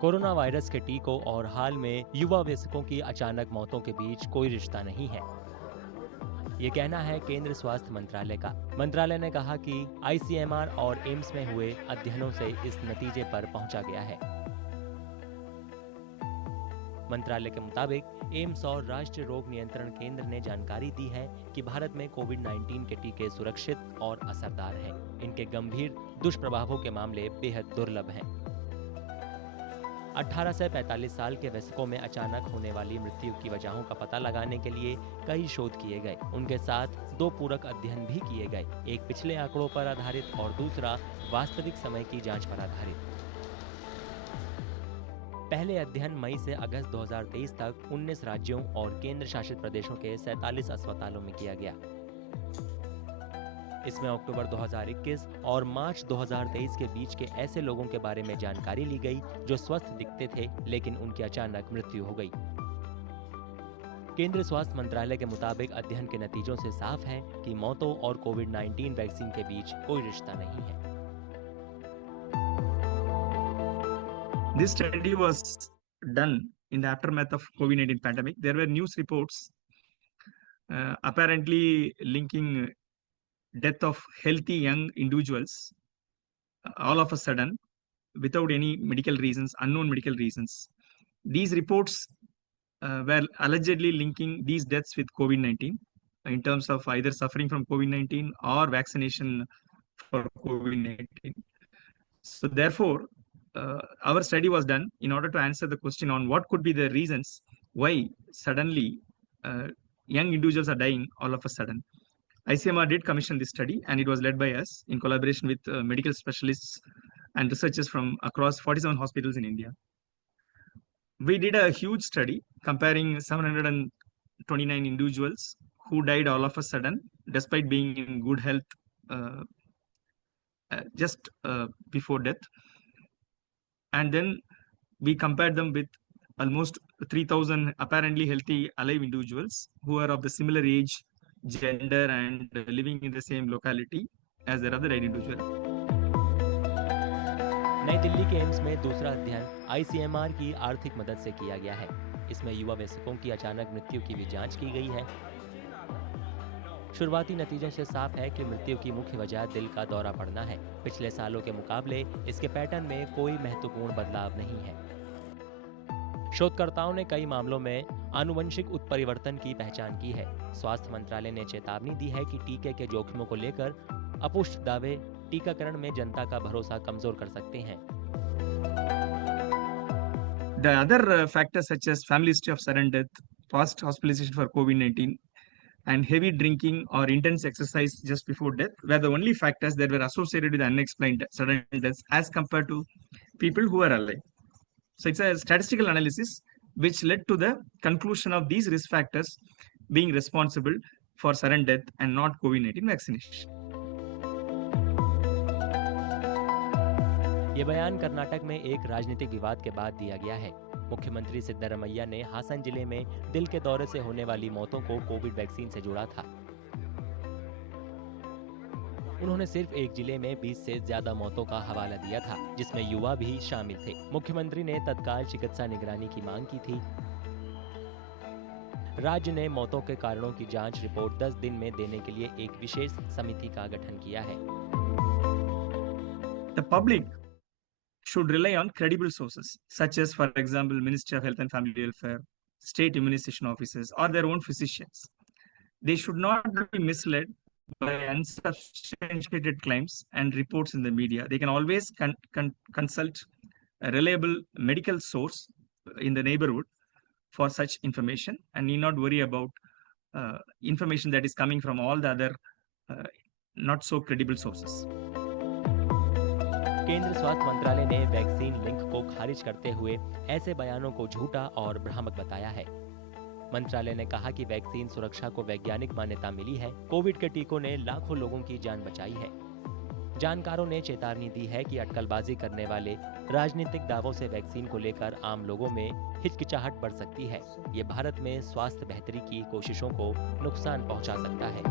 Corona virus के टीकों और हाल में युवा वयस्कों की अचानक मौतों के बीच कोई रिश्ता नहीं है, ये कहना है केंद्र स्वास्थ्य मंत्रालय का। मंत्रालय ने कहा कि आईसीएमआर और एम्स में हुए अध्ययनों से इस नतीजे पर पहुंचा गया है। मंत्रालय के मुताबिक एम्स और राष्ट्रीय रोग नियंत्रण केंद्र ने जानकारी दी है कि भारत में कोविड-19 के टीके सुरक्षित और असरदार हैं। इनके गंभीर दुष्प्रभावों के मामले बेहद दुर्लभ हैं। 18 से 45 साल के वयस्कों में अचानक होने वाली मृत्यु की वजहों का पता लगाने के लिए कई शोध किए गए। उनके साथ 2 पूरक अध्ययन भी किए गए, एक पिछले आंकड़ों पर आधारित और दूसरा वास्तविक समय की जांच पर आधारित। पहले अध्ययन मई से अगस्त 2023 तक 19 राज्यों और केंद्र शासित प्रदेशों के 47 अस्पतालों में किया गया। इसमें अक्टूबर 2021 और मार्च 2023 के बीच के ऐसे लोगों के बारे में जानकारी ली गई जो स्वस्थ दिखते थे लेकिन उनकी अचानक मृत्यु हो गई। केंद्रीय स्वास्थ्य मंत्रालय के मुताबिक अध्ययन के नतीजों से साफ है कि मौतों और कोविड-19 वैक्सीन के बीच कोई रिश्ता नहीं है। This study was done in the aftermath of COVID-19 pandemic. There were news reports apparently linking death of healthy young individuals all of a sudden without any medical reasons, unknown medical reasons. These reports were allegedly linking these deaths with COVID-19 in terms of either suffering from COVID-19 or vaccination for COVID-19. So therefore, our study was done in order to answer the question on what could be the reasons why suddenly young individuals are dying all of a sudden. ICMR did commission this study, and it was led by us in collaboration with medical specialists and researchers from across 47 hospitals in India. We did a huge study comparing 729 individuals who died all of a sudden despite being in good health just before death. And then we compared them with almost 3,000 apparently healthy alive individuals who are of the similar age, gender, and living in the same locality as their other individual. नई दिल्ली के AIIMS में दूसरा अध्ययन ICMR की आर्थिक मदद से किया गया है। इसमें युवा वयस्कों की अचानक मृत्यु की भी जांच की गई है। शुरुआती नतीजों से साफ है कि मृत्यु की मुख्य वजह दिल का दौरा पड़ना है। पिछले सालों के मुकाबले इसके पैटर्न में कोई महत्वपूर्ण बदलाव नहीं है। शोधकर्ताओं ने कई मामलों में आनुवंशिक उत्परिवर्तन की पहचान की है। स्वास्थ्य मंत्रालय ने चेतावनी दी है कि टीके के जोखिमों को लेकर अपुष्ट दावे टीकाकरण में जनता का भरोसा कमजोर कर सकते हैं। The other factors such as family history of sudden death, past hospitalization for COVID-19, and heavy drinking or intense exercise just before death were the only factors that were associated with unexplained sudden deaths as compared to people who are alive. So it's a statistical analysis which led to the conclusion of these risk factors being responsible for sudden death and not COVID-19 vaccination. ये बयान कर्नाटक में एक राजनीतिक विवाद के बाद दिया गया है। मुख्यमंत्री सिद्धरमैया ने हासन जिले में दिल के दौरे से होने वाली मौतों को कोविड वैक्सीन से जोड़ा था। उन्होंने सिर्फ एक जिले में 20 से ज्यादा मौतों का हवाला दिया था, जिसमें युवा भी शामिल थे। मुख्यमंत्री ने तत्काल चिकित्सा निगरानी की मांग की थी। राज्य ने मौतों के कारणों की जांच रिपोर्ट 10 दिन में देने के लिए एक विशेष समिति का गठन किया है। The public should rely on credible sources, such as, for example, Ministry of Health and Family Welfare, state immunization officers, or their own physicians. They should not be misled by unsubstantiated claims and reports in the media. They can always consult a reliable medical source in the neighborhood for such information and need not worry about information that is coming from all the other not so credible sources. केंद्र स्वास्थ्य मंत्रालय ने vaccine link को खारिज करते हुए ऐसे बयानों को झूठा और भ्रामक बताया है। मंत्रालय ने कहा कि वैक्सीन सुरक्षा को वैज्ञानिक मान्यता मिली है। कोविड के टीकों ने लाखों लोगों की जान बचाई है। जानकारों ने चेतावनी दी है कि अटकलबाजी करने वाले राजनीतिक दावों से वैक्सीन को लेकर आम लोगों में हिचकिचाहट बढ़ सकती है। ये भारत में स्वास्थ्य बेहतरी की कोशिशों को नुकसान पहुंचा सकता है।